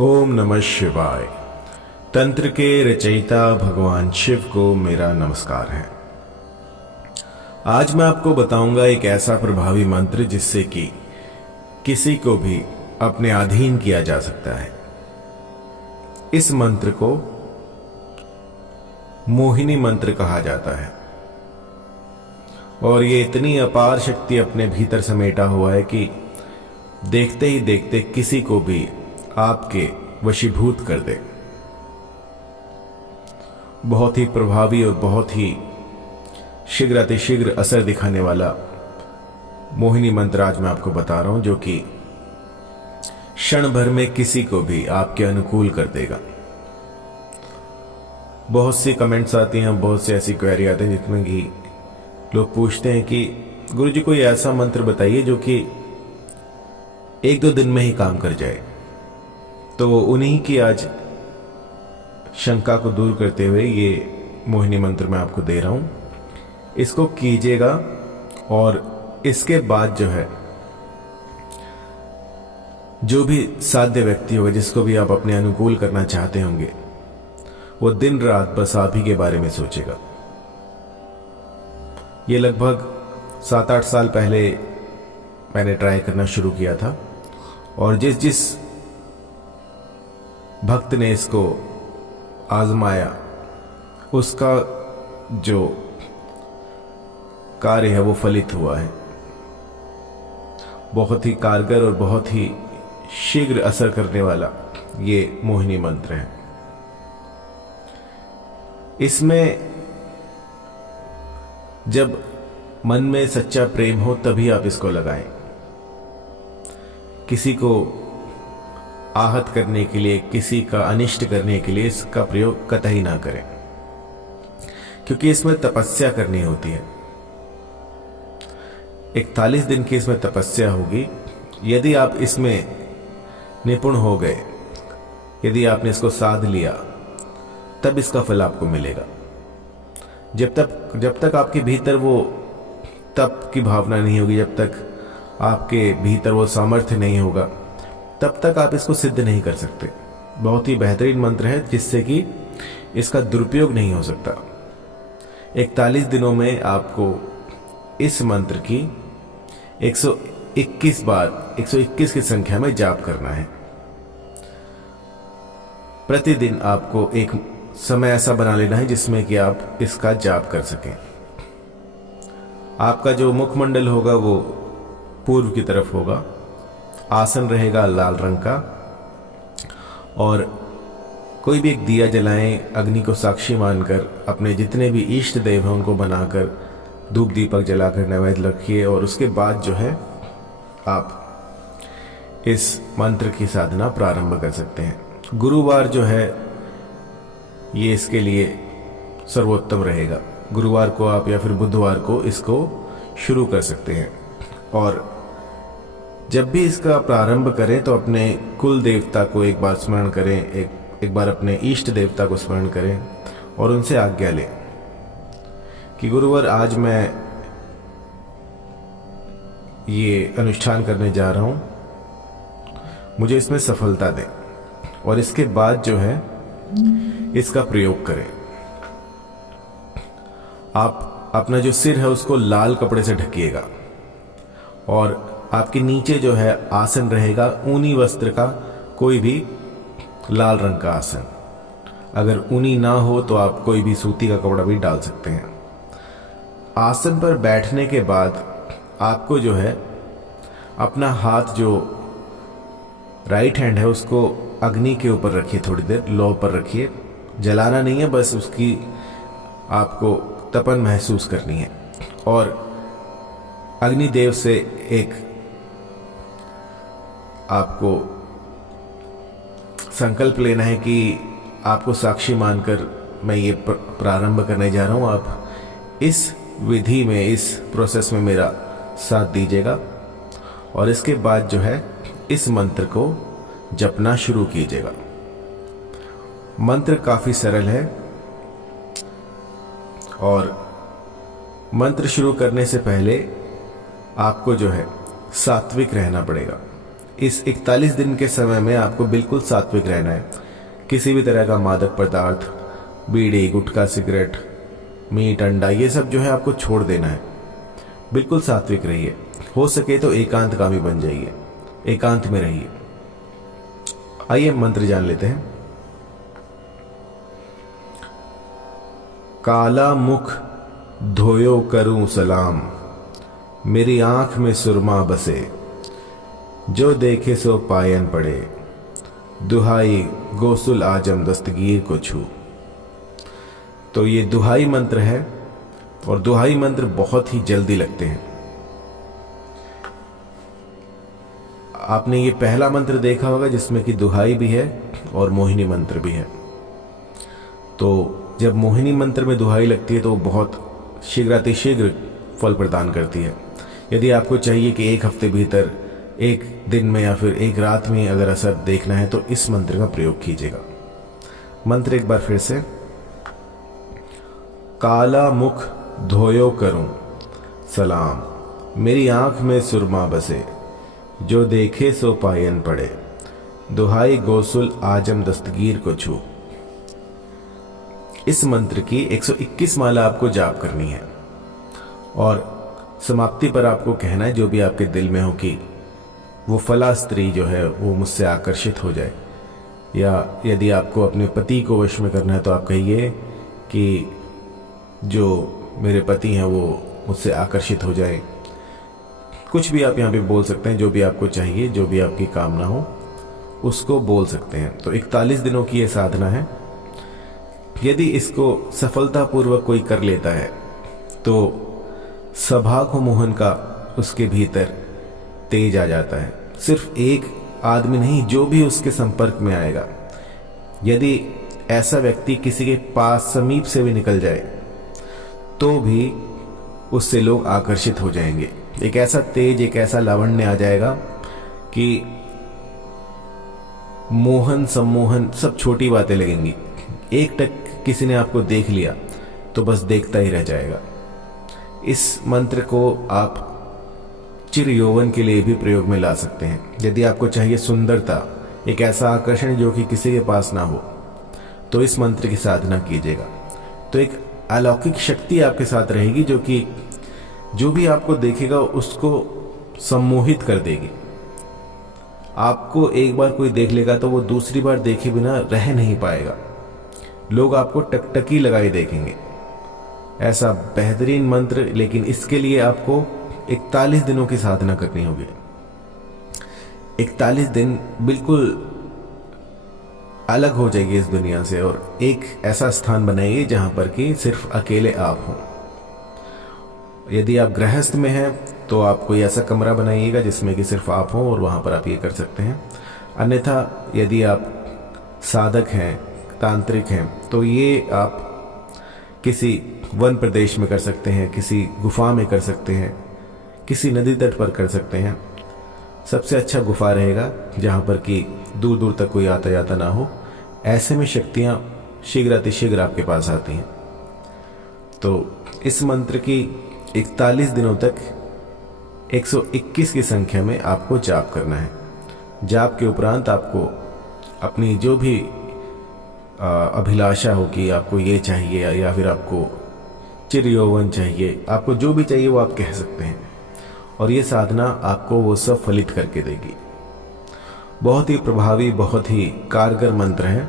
ओम नमः शिवाय। तंत्र के रचयिता भगवान शिव को मेरा नमस्कार है। आज मैं आपको बताऊंगा एक ऐसा प्रभावी मंत्र जिससे कि किसी को भी अपने अधीन किया जा सकता है। इस मंत्र को मोहिनी मंत्र कहा जाता है और ये इतनी अपार शक्ति अपने भीतर समेटा हुआ है कि देखते ही देखते किसी को भी आपके वशीभूत कर दे। बहुत ही प्रभावी और बहुत ही शीघ्र अतिशीघ्र असर दिखाने वाला मोहिनी मंत्र आज मैं आपको बता रहा हूं, जो कि क्षण भर में किसी को भी आपके अनुकूल कर देगा। बहुत सी कमेंट्स आती हैं, बहुत सी ऐसी क्वेरी आती हैं जिसमें कि लोग पूछते हैं कि गुरुजी कोई ऐसा मंत्र बताइए जो कि एक दो दिन में ही काम कर जाए। तो उन्हीं की आज शंका को दूर करते हुए ये मोहिनी मंत्र मैं आपको दे रहा हूं। इसको कीजिएगा और इसके बाद जो है, जो भी साध्य व्यक्ति होगा जिसको भी आप अपने अनुकूल करना चाहते होंगे, वो दिन रात बस आप ही के बारे में सोचेगा। ये लगभग 7-8 साल पहले मैंने ट्राई करना शुरू किया था और जिस जिस भक्त ने इसको आजमाया उसका जो कार्य है वो फलित हुआ है। बहुत ही कारगर और बहुत ही शीघ्र असर करने वाला ये मोहिनी मंत्र है। इसमें जब मन में सच्चा प्रेम हो तभी आप इसको लगाएं। किसी को आहत करने के लिए, किसी का अनिष्ट करने के लिए इसका प्रयोग कतई ना करें, क्योंकि इसमें तपस्या करनी होती है। 41 दिन की इसमें तपस्या होगी। यदि आप इसमें निपुण हो गए, यदि आपने इसको साध लिया, तब इसका फल आपको मिलेगा। जब तक आपके भीतर वो तप की भावना नहीं होगी, जब तक आपके भीतर वो सामर्थ्य नहीं होगा, तब तक आप इसको सिद्ध नहीं कर सकते। बहुत ही बेहतरीन मंत्र है जिससे कि इसका दुरुपयोग नहीं हो सकता। 41 दिनों में आपको इस मंत्र की 121 बार 121 की संख्या में जाप करना है। प्रतिदिन आपको एक समय ऐसा बना लेना है जिसमें कि आप इसका जाप कर सकें। आपका जो मुखमंडल होगा वो पूर्व की तरफ होगा। आसन रहेगा लाल रंग का और कोई भी एक दिया जलाएं, अग्नि को साक्षी मानकर अपने जितने भी इष्ट देव हैं उनको बनाकर धूप दीपक जलाकर नैवेद्य रखिए और उसके बाद जो है आप इस मंत्र की साधना प्रारंभ कर सकते हैं। गुरुवार जो है ये इसके लिए सर्वोत्तम रहेगा। गुरुवार को आप या फिर बुधवार को इसको शुरू कर सकते हैं और जब भी इसका प्रारंभ करें तो अपने कुल देवता को एक बार स्मरण करें, एक बार अपने इष्ट देवता को स्मरण करें और उनसे आज्ञा लें कि गुरुवार आज मैं ये अनुष्ठान करने जा रहा हूं, मुझे इसमें सफलता दें। और इसके बाद जो है इसका प्रयोग करें। आप अपना जो सिर है उसको लाल कपड़े से ढकिएगा और आपके नीचे जो है आसन रहेगा ऊनी वस्त्र का, कोई भी लाल रंग का आसन। अगर ऊनी ना हो तो आप कोई भी सूती का कपड़ा भी डाल सकते हैं। आसन पर बैठने के बाद आपको जो है अपना हाथ, जो राइट हैंड है, उसको अग्नि के ऊपर रखिए, थोड़ी देर लो पर रखिए। जलाना नहीं है, बस उसकी आपको तपन महसूस करनी है और अग्निदेव से एक आपको संकल्प लेना है कि आपको साक्षी मानकर मैं ये प्रारंभ करने जा रहा हूं। आप इस विधि में, इस प्रोसेस में मेरा साथ दीजिएगा और इसके बाद जो है इस मंत्र को जपना शुरू कीजिएगा। मंत्र काफी सरल है और मंत्र शुरू करने से पहले आपको जो है सात्विक रहना पड़ेगा। इस 41 दिन के समय में आपको बिल्कुल सात्विक रहना है। किसी भी तरह का मादक पदार्थ, बीड़ी, गुटखा, सिगरेट, मीट, अंडा, ये सब जो है आपको छोड़ देना है। बिल्कुल सात्विक रहिए। हो सके तो एकांतकामी बन जाइए, एकांत में रहिए। आइए मंत्र जान लेते हैं। काला मुख धोयो करूं सलाम, मेरी आंख में सुरमा बसे, जो देखे सो पायन पड़े, दुहाई गोसुल आजम दस्तगीर को छू। तो ये दुहाई मंत्र है और दुहाई मंत्र बहुत ही जल्दी लगते हैं। आपने ये पहला मंत्र देखा होगा जिसमें कि दुहाई भी है और मोहिनी मंत्र भी है। तो जब मोहिनी मंत्र में दुहाई लगती है तो वो बहुत शीघ्रातिशीघ्र फल प्रदान करती है। यदि आपको चाहिए कि एक हफ्ते भीतर, एक दिन में या फिर एक रात में अगर असर देखना है तो इस मंत्र का प्रयोग कीजिएगा। मंत्र एक बार फिर से। काला मुख धोयो करूं सलाम, मेरी आंख में सुरमा बसे, जो देखे सो पायन पड़े, दुहाई गोसुल आजम दस्तगीर को छू। इस मंत्र की 121 माला आपको जाप करनी है और समाप्ति पर आपको कहना है जो भी आपके दिल में हो कि वो फला स्त्री जो है वो मुझसे आकर्षित हो जाए, या यदि आपको अपने पति को वश में करना है तो आप कहिए कि जो मेरे पति हैं वो मुझसे आकर्षित हो जाए। कुछ भी आप यहाँ पे बोल सकते हैं, जो भी आपको चाहिए, जो भी आपकी कामना हो उसको बोल सकते हैं। तो 41 दिनों की ये साधना है। यदि इसको सफलतापूर्वक कोई कर लेता है तो सभा को मोहन का उसके भीतर तेज आ जाता है। सिर्फ एक आदमी नहीं, जो भी उसके संपर्क में आएगा, यदि ऐसा व्यक्ति किसी के पास समीप से भी निकल जाए तो भी उससे लोग आकर्षित हो जाएंगे। एक ऐसा तेज, एक ऐसा लावण्य आ जाएगा कि मोहन सम्मोहन सब छोटी बातें लगेंगी। एक टक किसी ने आपको देख लिया तो बस देखता ही रह जाएगा। इस मंत्र को आप चिर यौवन के लिए भी प्रयोग में ला सकते हैं। यदि आपको चाहिए सुंदरता, एक ऐसा आकर्षण जो कि किसी के पास ना हो, तो इस मंत्र की साधना कीजिएगा। तो एक अलौकिक शक्ति आपके साथ रहेगी जो कि जो भी आपको देखेगा उसको सम्मोहित कर देगी। आपको एक बार कोई देख लेगा तो वो दूसरी बार देखे बिना रह नहीं पाएगा। लोग आपको टकटकी लगाए देखेंगे। ऐसा बेहतरीन मंत्र, लेकिन इसके लिए आपको 41 दिनों की साधना करनी होगी। 41 दिन बिल्कुल अलग हो जाएगी इस दुनिया से और एक ऐसा स्थान बनाइए जहां पर कि सिर्फ अकेले आप हों। यदि आप गृहस्थ में हैं तो आप कोई ऐसा कमरा बनाइएगा जिसमें कि सिर्फ आप हों और वहां पर आप ये कर सकते हैं। अन्यथा यदि आप साधक हैं, तांत्रिक हैं, तो ये आप किसी वन प्रदेश में कर सकते हैं, किसी गुफा में कर सकते हैं, किसी नदी तट पर कर सकते हैं। सबसे अच्छा गुफा रहेगा जहां पर कि दूर दूर तक कोई आता जाता ना हो। ऐसे में शक्तियां शीघ्रातिशीघ्र आपके पास आती हैं। तो इस मंत्र की 41 दिनों तक 121 की संख्या में आपको जाप करना है। जाप के उपरांत आपको अपनी जो भी अभिलाषा हो कि आपको ये चाहिए या फिर आपको चिर यौवन चाहिए, आपको जो भी चाहिए वो आप कह सकते हैं और ये साधना आपको वो सब फलित करके देगी। बहुत ही प्रभावी, बहुत ही कारगर मंत्र है।